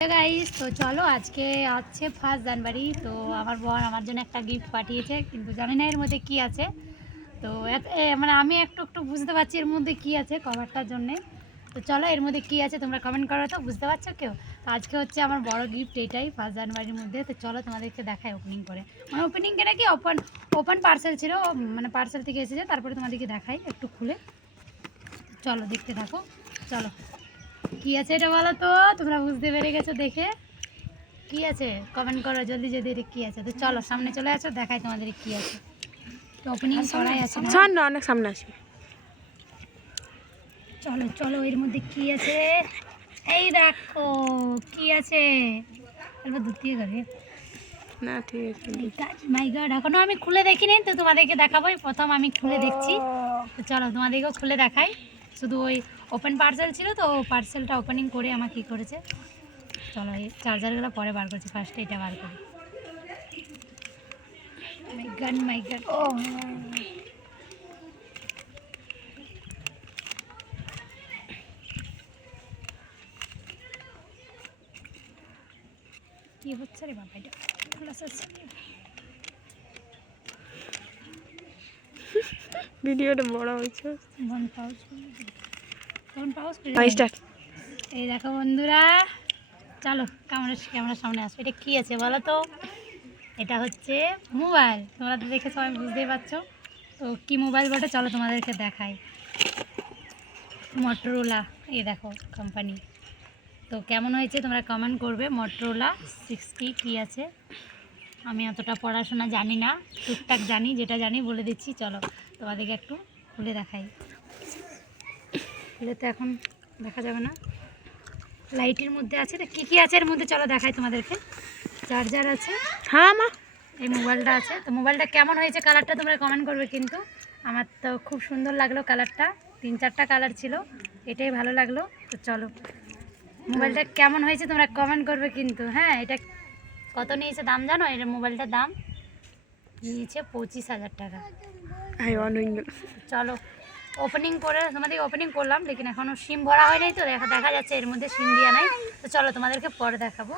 Guys, তো চলো আজকে আছে 1 জানুয়ারি। তো আমার বোন আমার জন্য একটা গিফট পাঠিয়েছে, কিন্তু জানি না এর মধ্যে কি আছে। তো মানে আমি একটু একটু বুঝতে পারছি এর মধ্যে কি আছে কভারটার জন্যে। তো চলো এর মধ্যে কি আছে তোমরা কমেন্ট করো, তো বুঝতে পারছো কেউ? তো আজকে হচ্ছে আমার বড় গিফট এটাই 1 জানুয়ারির মধ্যে। তো চলো তোমাদেরকে দেখাই ওপেনিং করে, মানে ওপেনিং করে কি ওপেন পার্সেল ছিল, মানে পার্সেল থেকে এসেছে, তারপরে তোমাদেরকে দেখাই একটু খুলে। চলো দেখতে থাকো। চলো কি আছে এটা বলো তো, তোমরা বুঝতে পেরে গেছো দেখে? কি আছে কমেন্ট করো জলদি জলদি, এটা কি আছে? তো চলো সামনে চলে আসো, দেখাই তোমাদের কি আছে। তো ওপেনিং করাই আছে না, সামনে অনেক সামনে আসবে। চলো চলো এর মধ্যে কি আছে এই দেখো কি আছে। এবার দুধ দিয়ে যাবে না ঠিক আছে। মাই গড, এখনো আমি খুলে দেখিনি, তো তোমাদেরকে দেখাবো। প্রথম আমি খুলে দেখছি, তো চলো তোমাদেরকেও খুলে দেখাই। শুধু ওই ওপেন পার্সেল ছিল, তো পার্সেলটা ওপেনিং করে আমাকে কী করেছে। চলো এই চার্জারগুলো পরে বার করছি, ফার্স্টে এটা বার করি। মাই গড ও কি হচ্ছে রে বাবা, এটা ভিডিওটা বড় হয়েছে। এই দেখো বন্ধুরা, চলো ক্যামেরার সামনে আসো। এটা কি আছে বলো তো? এটা হচ্ছে মোবাইল। তোমরা তো দেখে সবাই বুঝতেই পারছো। তো কি মোবাইল বটে, চলো তোমাদেরকে দেখাই। মটোরোলা, এই দেখো কোম্পানি। তো কেমন হয়েছে তোমরা কমেন্ট করবে। মটোরোলা 60 কি আছে, আমি অতটা পড়াশোনা জানি না, টুকটাক জানি, যেটা জানি বলে দিচ্ছি। চলো তোমাদেরকে একটু খুলে দেখাই। খুলে তো এখন দেখা যাবে না, লাইটের মধ্যে আছে। তো কী কী আছে এর মধ্যে চলো দেখাই তোমাদেরকে। চার্জার আছে, হ্যাঁ মা, এই মোবাইলটা আছে। তো মোবাইলটা কেমন হয়েছে কালারটা তোমরা কমেন্ট করবে কিন্তু। আমার তো খুব সুন্দর লাগলো কালারটা, 3-4টা কালার ছিল, এটাই ভালো লাগলো। তো চলো মোবাইলটা কেমন হয়েছে তোমরা কমেন্ট করবে কিন্তু। হ্যাঁ, এটা কত নিয়েছে দাম জানো? এর মোবাইলটার দাম নিয়েছে 25,000 টাকা। চলো ওপেনিং করে তোমাদের ওপেনিং করলাম, লেকিন এখনও সিম ভরা হয় নাই, তো দেখা যাচ্ছে এর মধ্যে সিম দেওয়া নাই। তো চলো তোমাদেরকে পরে দেখাবো।